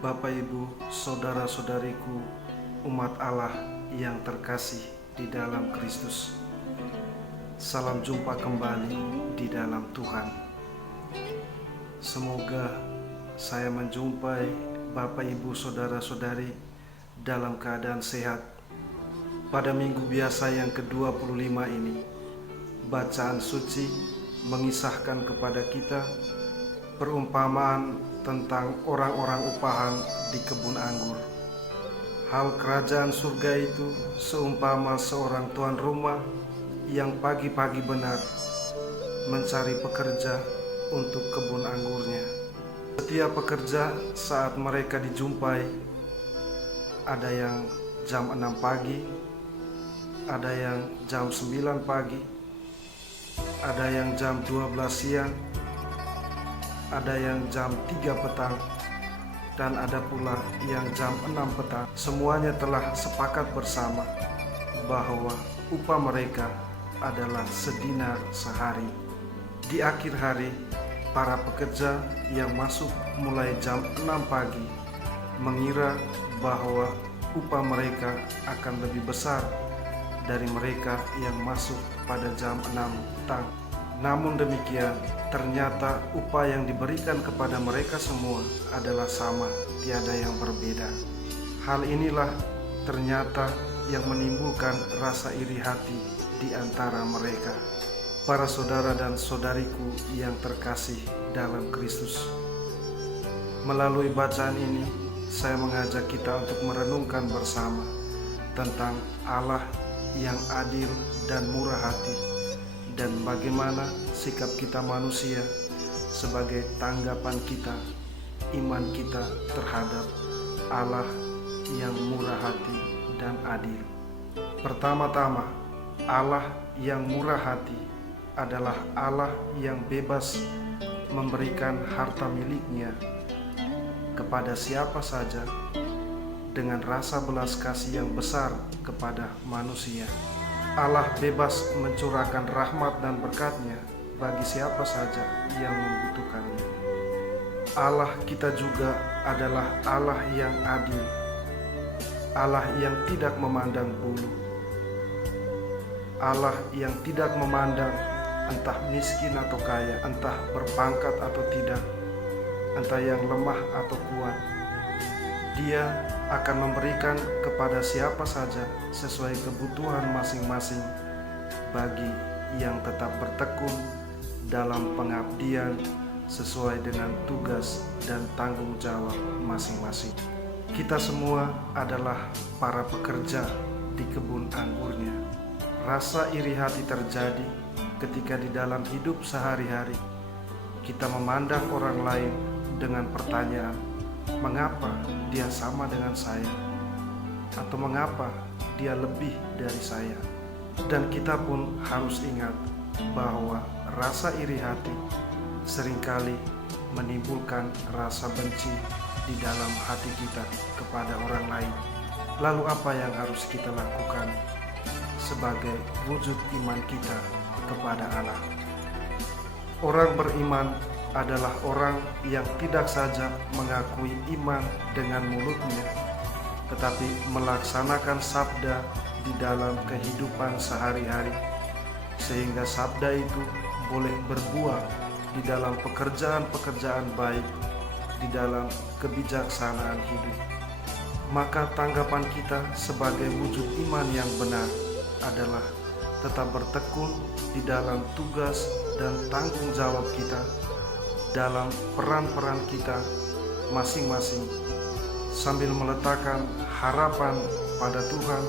Bapak, Ibu, saudara-saudariku, umat Allah yang terkasih di dalam Kristus. Salam jumpa kembali di dalam Tuhan. Semoga saya menjumpai Bapak, Ibu, saudara-saudari dalam keadaan sehat. Pada minggu biasa yang ke-25 ini, bacaan suci mengisahkan kepada kita perumpamaan tentang orang-orang upahan di kebun anggur. Hal kerajaan surga itu seumpama seorang tuan rumah yang pagi-pagi benar mencari pekerja untuk kebun anggurnya. Setiap pekerja saat mereka dijumpai, ada yang jam 6 pagi, ada yang jam 9 pagi, ada yang jam 12 siang, ada yang jam 3 petang, dan ada pula yang jam 6 petang. Semuanya telah sepakat bersama bahwa upah mereka adalah sedinar sehari. Di akhir hari, para pekerja yang masuk mulai jam 6 pagi mengira bahwa upah mereka akan lebih besar dari mereka yang masuk pada jam 6 petang. Namun demikian, ternyata upah yang diberikan kepada mereka semua adalah sama, tiada yang berbeda. Hal inilah ternyata yang menimbulkan rasa iri hati di antara mereka. Para saudara dan saudariku yang terkasih dalam Kristus, melalui bacaan ini saya mengajak kita untuk merenungkan bersama tentang Allah yang adil dan murah hati, dan bagaimana sikap kita manusia sebagai tanggapan kita, iman kita terhadap Allah yang murah hati dan adil. Pertama-tama, Allah yang murah hati adalah Allah yang bebas memberikan harta miliknya kepada siapa saja dengan rasa belas kasih yang besar kepada manusia. Allah bebas mencurahkan rahmat dan berkat-Nya bagi siapa saja yang membutuhkannya. Allah kita juga adalah Allah yang adil, Allah yang tidak memandang bulu, Allah yang tidak memandang entah miskin atau kaya, entah berpangkat atau tidak, entah yang lemah atau kuat. Dia akan memberikan kepada siapa saja sesuai kebutuhan masing-masing bagi yang tetap bertekun dalam pengabdian sesuai dengan tugas dan tanggung jawab masing-masing. Kita semua adalah para pekerja di kebun anggurnya. Rasa iri hati terjadi ketika di dalam hidup sehari-hari kita memandang orang lain dengan pertanyaan, mengapa dia sama dengan saya? Atau mengapa dia lebih dari saya? Dan kita pun harus ingat bahwa rasa iri hati seringkali menimbulkan rasa benci di dalam hati kita kepada orang lain. Lalu apa yang harus kita lakukan sebagai wujud iman kita kepada Allah? Orang beriman adalah orang yang tidak saja mengakui iman dengan mulutnya, tetapi melaksanakan sabda di dalam kehidupan sehari-hari, sehingga sabda itu boleh berbuah di dalam pekerjaan-pekerjaan baik, di dalam kebijaksanaan hidup. Maka tanggapan kita sebagai wujud iman yang benar adalah tetap bertekun di dalam tugas dan tanggung jawab kita, dalam peran-peran kita masing-masing, sambil meletakkan harapan pada Tuhan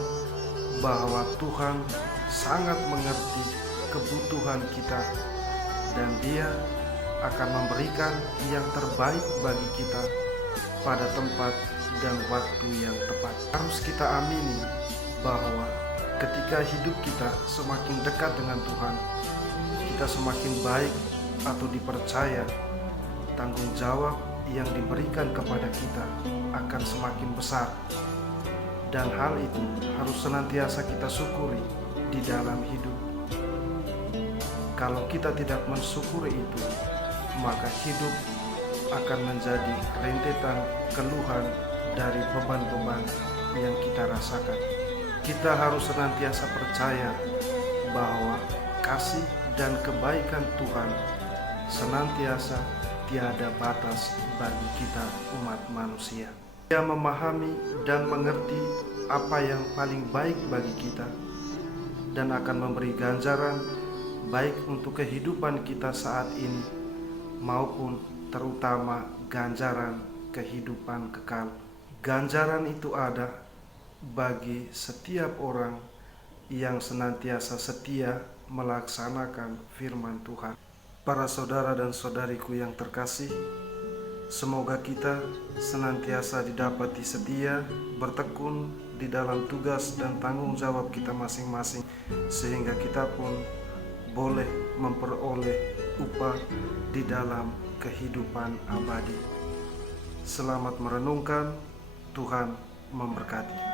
bahwa Tuhan sangat mengerti kebutuhan kita dan Dia akan memberikan yang terbaik bagi kita pada tempat dan waktu yang tepat. Harus kita amini bahwa ketika hidup kita semakin dekat dengan Tuhan, kita semakin baik atau dipercaya, tanggung jawab yang diberikan kepada kita akan semakin besar. Dan hal itu harus senantiasa kita syukuri di dalam hidup. Kalau kita tidak mensyukuri itu, maka hidup akan menjadi rentetan keluhan dari beban-beban yang kita rasakan. Kita harus senantiasa percaya bahwa kasih dan kebaikan Tuhan senantiasa tiada batas bagi kita umat manusia. Dia memahami dan mengerti apa yang paling baik bagi kita dan akan memberi ganjaran baik untuk kehidupan kita saat ini maupun terutama ganjaran kehidupan kekal. Ganjaran itu ada bagi setiap orang yang senantiasa setia melaksanakan firman Tuhan. Para saudara dan saudariku yang terkasih, semoga kita senantiasa didapati setia, bertekun di dalam tugas dan tanggung jawab kita masing-masing, sehingga kita pun boleh memperoleh upah di dalam kehidupan abadi. Selamat merenungkan, Tuhan memberkati.